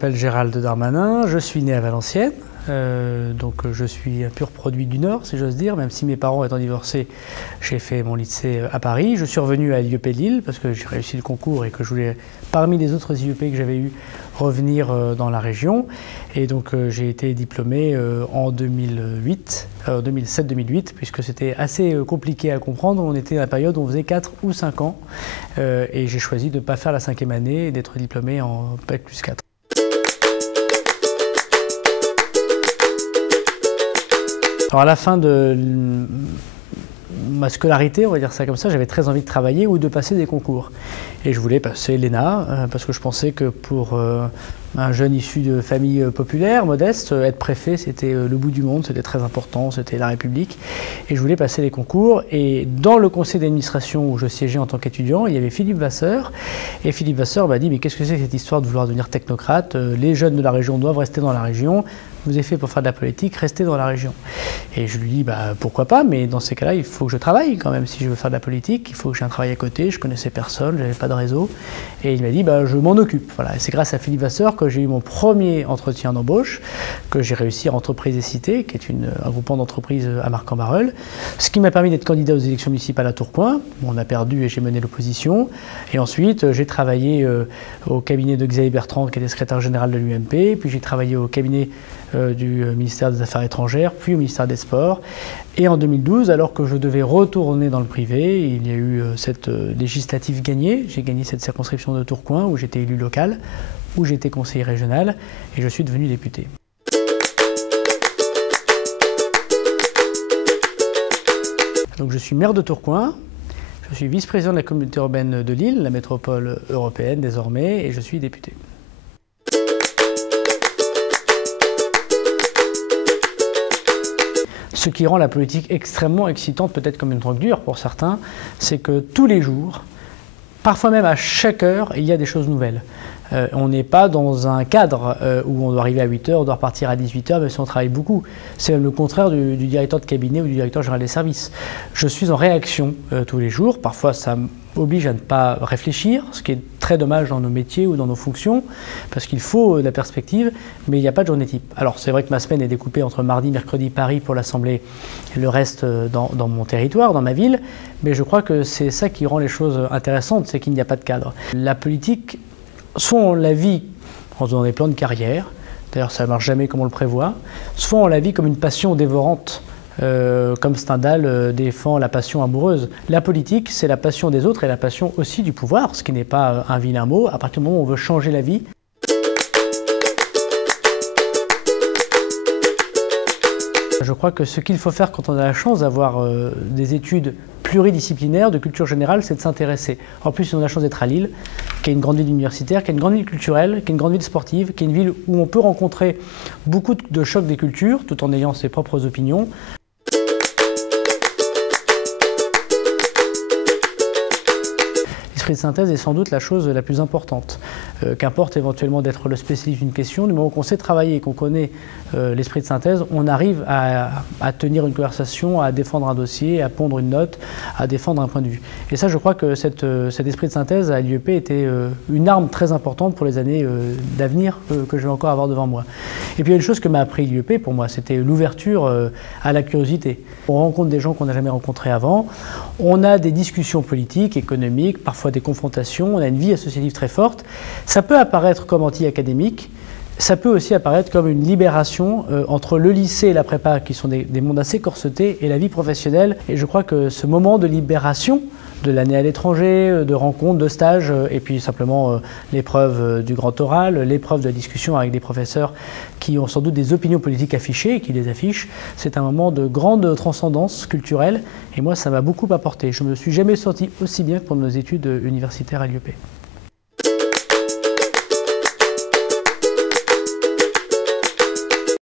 m'appelle Gérald Darmanin, je suis né à Valenciennes, donc je suis un pur produit du Nord, si j'ose dire, même si mes parents étant divorcés, j'ai fait mon lycée à Paris. Je suis revenu à l'IEP de Lille parce que j'ai réussi le concours et que je voulais, parmi les autres IEP que j'avais eu, revenir dans la région. Et donc j'ai été diplômé en 2007-2008, puisque c'était assez compliqué à comprendre. On était à la période où on faisait 4 ou 5 ans, et j'ai choisi de ne pas faire la 5e année et d'être diplômé en Bac plus 4. Alors à la fin de ma scolarité, on va dire ça comme ça, j'avais très envie de travailler ou de passer des concours. Et je voulais passer l'ENA, parce que je pensais que pour un jeune issu de famille populaire, modeste, être préfet, c'était le bout du monde, c'était très important, c'était la République. Et je voulais passer les concours. Et dans le conseil d'administration où je siégeais en tant qu'étudiant, il y avait Philippe Vasseur. Et Philippe Vasseur m'a dit, mais qu'est-ce que c'est que cette histoire de vouloir devenir technocrate? Les jeunes de la région doivent rester dans la région. Vous êtes fait pour faire de la politique, restez dans la région. Et je lui dis, pourquoi pas, mais dans ces cas-là, il faut que je travaille quand même. Si je veux faire de la politique, il faut que j'ai un travail à côté, je connaissais personne, je n'avais pas de réseau. Et il m'a dit, je m'en occupe. Voilà. Et c'est grâce à Philippe Vasseur que j'ai eu mon premier entretien d'embauche, que j'ai réussi à Entreprises et Cités, qui est un groupement d'entreprises à Marcq-en-Barœul, ce qui m'a permis d'être candidat aux élections municipales à Tourcoing. On a perdu et j'ai mené l'opposition. Et ensuite, j'ai travaillé au cabinet de Xavier Bertrand, qui était secrétaire général de l'UMP, puis j'ai travaillé au cabinet du ministère des Affaires étrangères, puis au ministère des Sports. Et en 2012, alors que je devais retourner dans le privé, il y a eu cette législative gagnée. J'ai gagné cette circonscription de Tourcoing, où j'étais élu local, où j'étais conseiller régional, et je suis devenu député. Donc je suis maire de Tourcoing, je suis vice-président de la communauté urbaine de Lille, la métropole européenne désormais, et je suis député. Ce qui rend la politique extrêmement excitante, peut-être comme une drogue dure pour certains, c'est que tous les jours, parfois même à chaque heure, il y a des choses nouvelles. On n'est pas dans un cadre où on doit arriver à 8h, on doit repartir à 18h, même si on travaille beaucoup. C'est même le contraire du directeur de cabinet ou du directeur général des services. Je suis en réaction tous les jours. Parfois, ça m'oblige à ne pas réfléchir, ce qui est très dommage dans nos métiers ou dans nos fonctions, parce qu'il faut de la perspective, mais il n'y a pas de journée type. Alors, c'est vrai que ma semaine est découpée entre mardi, mercredi, Paris pour l'Assemblée, et le reste dans mon territoire, dans ma ville, mais je crois que c'est ça qui rend les choses intéressantes, c'est qu'il n'y a pas de cadre. La politique, soit on la vit en faisant des plans de carrière, d'ailleurs ça ne marche jamais comme on le prévoit, soit on la vit comme une passion dévorante, comme Stendhal défend la passion amoureuse. La politique, c'est la passion des autres et la passion aussi du pouvoir, ce qui n'est pas un vilain mot, à partir du moment où on veut changer la vie. Je crois que ce qu'il faut faire quand on a la chance d'avoir des études pluridisciplinaires de culture générale, c'est de s'intéresser. En plus, on a la chance d'être à Lille, qui est une grande ville universitaire, qui est une grande ville culturelle, qui est une grande ville sportive, qui est une ville où on peut rencontrer beaucoup de chocs des cultures, tout en ayant ses propres opinions. L'esprit de synthèse est sans doute la chose la plus importante. Qu'importe éventuellement d'être le spécialiste d'une question, du moment qu'on sait travailler et qu'on connaît l'esprit de synthèse, on arrive à tenir une conversation, à défendre un dossier, à pondre une note, à défendre un point de vue. Et ça, je crois que cet esprit de synthèse à l'IEP était une arme très importante pour les années d'avenir que je vais encore avoir devant moi. Et puis il y a une chose que m'a appris l'IEP pour moi, c'était l'ouverture à la curiosité. On rencontre des gens qu'on n'a jamais rencontrés avant, on a des discussions politiques, économiques, parfois des confrontations, on a une vie associative très forte. Ça peut apparaître comme anti-académique, ça peut aussi apparaître comme une libération entre le lycée et la prépa, qui sont des mondes assez corsetés, et la vie professionnelle. Et je crois que ce moment de libération, de l'année à l'étranger, de rencontres, de stages, et puis simplement l'épreuve du grand oral, l'épreuve de la discussion avec des professeurs qui ont sans doute des opinions politiques affichées et qui les affichent, c'est un moment de grande transcendance culturelle, et moi ça m'a beaucoup apporté. Je ne me suis jamais senti aussi bien que pendant nos études universitaires à l'IEP.